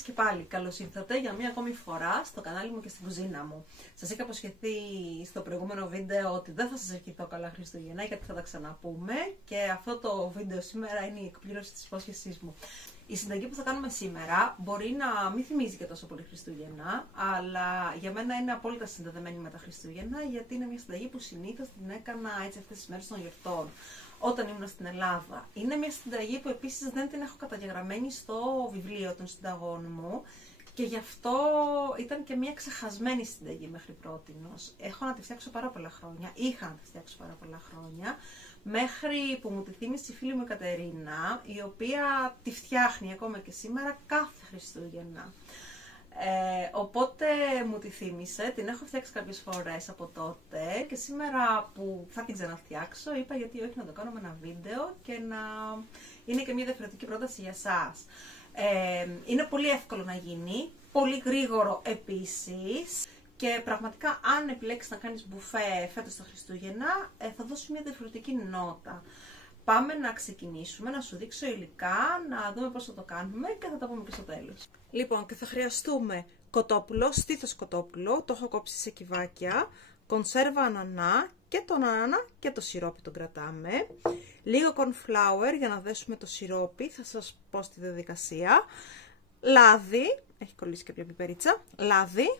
σας και πάλι, καλώς ήρθατε για μία ακόμη φορά στο κανάλι μου και στην κουζίνα μου. Σας είχα αποσχεθεί στο προηγούμενο βίντεο ότι δεν θα σας ευχηθώ καλά Χριστούγεννα, γιατί θα τα ξαναπούμε, και αυτό το βίντεο σήμερα είναι η εκπλήρωση της υπόσχεσής μου. Η συνταγή που θα κάνουμε σήμερα μπορεί να μην θυμίζει και τόσο πολύ Χριστούγεννα, αλλά για μένα είναι απόλυτα συνδεδεμένη με τα Χριστούγεννα, γιατί είναι μια συνταγή που συνήθως την έκανα έτσι αυτές τις μέρες των γιορτών, όταν ήμουν στην Ελλάδα. Είναι μια συνταγή που επίσης δεν την έχω καταγεγραμμένη στο βιβλίο των συνταγών μου, και γι' αυτό ήταν και μια ξεχασμένη συνταγή μέχρι πρότινος. Έχω να τη φτιάξω πάρα πολλά χρόνια, είχα να τη φτιάξω πάρα πολλά χρόνια, μέχρι που μου τη θύμισε η φίλη μου η Κατερίνα, η οποία τη φτιάχνει ακόμα και σήμερα κάθε Χριστούγεννα. Οπότε μου τη θύμισε, την έχω φτιάξει κάποιες φορές από τότε, και σήμερα που θα την ξαναφτιάξω είπα γιατί όχι να το κάνω με ένα βίντεο και να είναι και μια διαφορετική πρόταση για εσάς. Είναι πολύ εύκολο να γίνει, πολύ γρήγορο επίσης, και πραγματικά αν επιλέξεις να κάνεις μπουφέ φέτος τα Χριστούγεννα θα δώσει μια διαφορετική νότα. Πάμε να ξεκινήσουμε, να σου δείξω υλικά, να δούμε πώς θα το κάνουμε και θα τα πούμε και στο τέλος. Λοιπόν, και θα χρειαστούμε κοτόπουλο, στήθος κοτόπουλο, το έχω κόψει σε κυβάκια, κονσέρβα ανανά, και τον ανανά και το σιρόπι τον κρατάμε, λίγο corn flour για να δέσουμε το σιρόπι, θα σας πω στη διαδικασία, λάδι, έχει κολλήσει και μια πιπερίτσα, λάδι,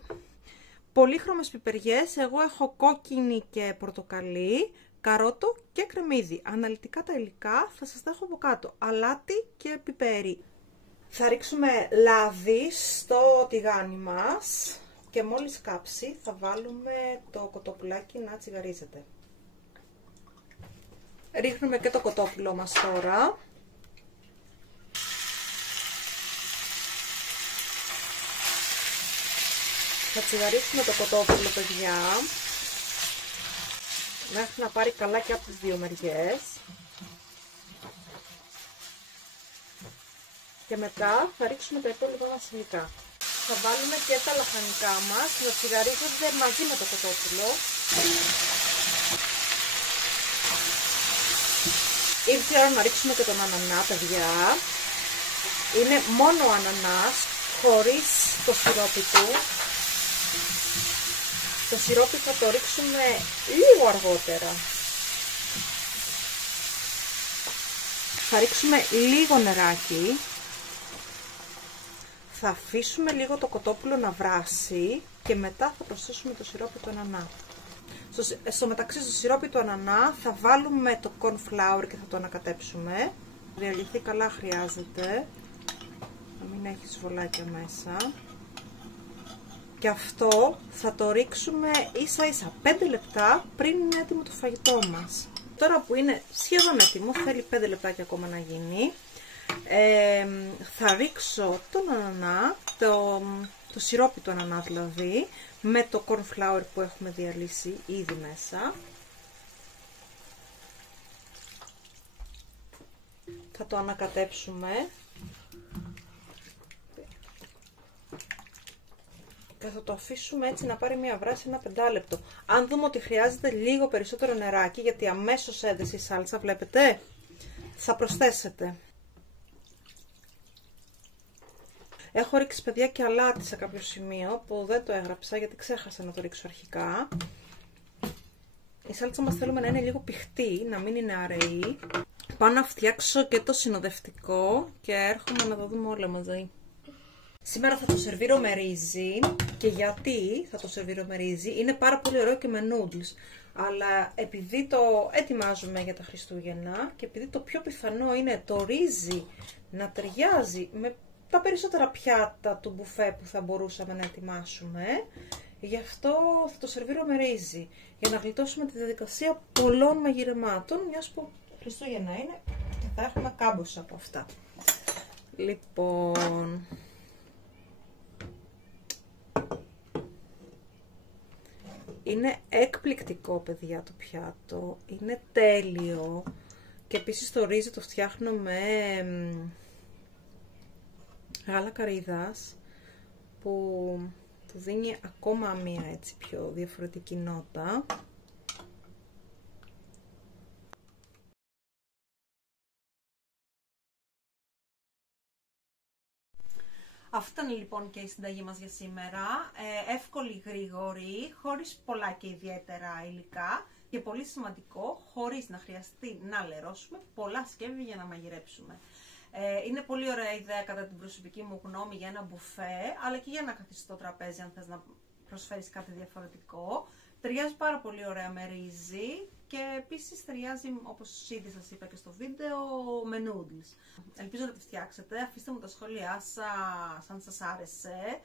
πολύχρωμες πιπεριές, εγώ έχω κόκκινη και πορτοκαλί, καρότο και κρεμμύδι. Αναλυτικά τα υλικά θα σας τα έχω από κάτω, αλάτι και πιπέρι. Θα ρίξουμε λάδι στο τηγάνι μας και μόλις κάψει θα βάλουμε το κοτόπουλάκι να τσιγαρίζεται. Ρίχνουμε και το κοτόπουλο μας τώρα. Θα τσιγαρίσουμε το κοτόπουλο, παιδιά, μέχρι να πάρει καλά και από τις δύο μεριές. Και μετά θα ρίξουμε τα υπόλοιπα μας υλικά. Θα βάλουμε και τα λαχανικά μας να τσιγαρίζονται μαζί με το κοτόπουλο. Ήρθε η ώρα να ρίξουμε και τον ανανά, παιδιά. Είναι μόνο ανανάς, χωρίς το σιρόπι του. Το σιρόπι θα το ρίξουμε λίγο αργότερα. Θα ρίξουμε λίγο νεράκι. Θα αφήσουμε λίγο το κοτόπουλο να βράσει και μετά θα προσθέσουμε το σιρόπι του ανανά. Στο μεταξύ στο σιρόπι του ανανά θα βάλουμε το corn flour και θα το ανακατέψουμε. Διαλυθεί καλά χρειάζεται, να μην έχει σβολάκια μέσα. Και αυτό θα το ρίξουμε ίσα ίσα 5 λεπτά πριν είναι έτοιμο το φαγητό μας. Τώρα που είναι σχεδόν έτοιμο, θέλει 5 λεπτάκια ακόμα να γίνει, θα ρίξω τον ανανά, το σιρόπι του ανανά δηλαδή, με το corn flour που έχουμε διαλύσει ήδη μέσα. Θα το ανακατέψουμε και θα το αφήσουμε έτσι να πάρει μια βράση ένα 5 λεπτό. Αν δούμε ότι χρειάζεται λίγο περισσότερο νεράκι, γιατί αμέσως έδεσε η σάλτσα, βλέπετε, θα προσθέσετε. Έχω ρίξει, παιδιά, και αλάτι σε κάποιο σημείο που δεν το έγραψα γιατί ξέχασα να το ρίξω αρχικά. Η σάλτσα μας θέλουμε να είναι λίγο πηχτή, να μην είναι αραιή. Πάω να φτιάξω και το συνοδευτικό και έρχομαι να το δούμε όλα μαζί. Σήμερα θα το σερβίρω με ρύζι. Και γιατί θα το σερβίρω με ρύζι? Είναι πάρα πολύ ωραίο και με noodles. Αλλά επειδή το ετοιμάζουμε για τα Χριστούγεννα και επειδή το πιο πιθανό είναι το ρύζι να ταιριάζει με τα περισσότερα πιάτα του μπουφέ που θα μπορούσαμε να ετοιμάσουμε, γι' αυτό θα το σερβίρω με ρύζι, για να γλιτώσουμε τη διαδικασία πολλών μαγειρεμάτων, μιας που Χριστούγεννα είναι και θα έχουμε κάμποσα από αυτά. Λοιπόν, είναι εκπληκτικό, παιδιά, το πιάτο, είναι τέλειο, και επίσης το ρύζι το φτιάχνω με γάλα καρύδας που του δίνει ακόμα μία έτσι πιο διαφορετική νότα. Αυτή ήταν λοιπόν και η συνταγή μας για σήμερα. Εύκολη, γρήγορη, χωρίς πολλά και ιδιαίτερα υλικά και πολύ σημαντικό, χωρίς να χρειαστεί να λερώσουμε πολλά σκεύη για να μαγειρέψουμε. Είναι πολύ ωραία ιδέα κατά την προσωπική μου γνώμη για ένα μπουφέ, αλλά και για να καθίσεις στο τραπέζι αν θες να προσφέρεις κάτι διαφορετικό. Ταιριάζει πάρα πολύ ωραία με ρύζι και επίσης ταιριάζει, όπως ήδη σας είπα και στο βίντεο, με noodles. Ελπίζω να τη φτιάξετε. Αφήστε μου τα σχόλιά σας αν σας άρεσε.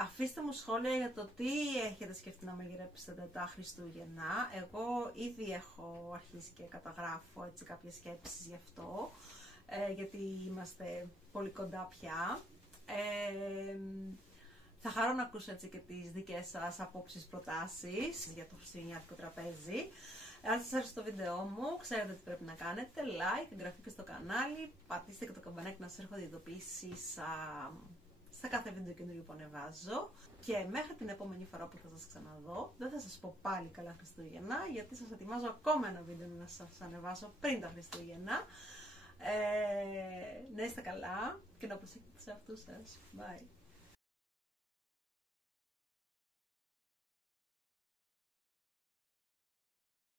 Αφήστε μου σχόλια για το τι έχετε σκεφτεί να μαγειρέψετε τα Χριστούγεννα. Εγώ ήδη έχω αρχίσει και καταγράφω έτσι κάποιες σκέψεις γι' αυτό, γιατί είμαστε πολύ κοντά πια. Θα χαρώ να ακούσω έτσι και τις δικές σας απόψεις, προτάσεις για το χριστουγεννιάτικο τραπέζι. Αν σας άρεσε το βίντεό μου, ξέρετε τι πρέπει να κάνετε. Like, εγγραφή και στο κανάλι, πατήστε και το καμπανάκι να σας έρχονται ειδοποιήσεις στα κάθε βίντεο καινούριο που ανεβάζω. Και μέχρι την επόμενη φορά που θα σας ξαναδώ, δεν θα σας πω πάλι καλά Χριστούγεννα, γιατί σας ετοιμάζω ακόμα ένα βίντεο να σας ανεβάσω πριν τα Χριστούγεννα. Να είστε καλά και να προσέχετε τους εαυτούς σας. Bye.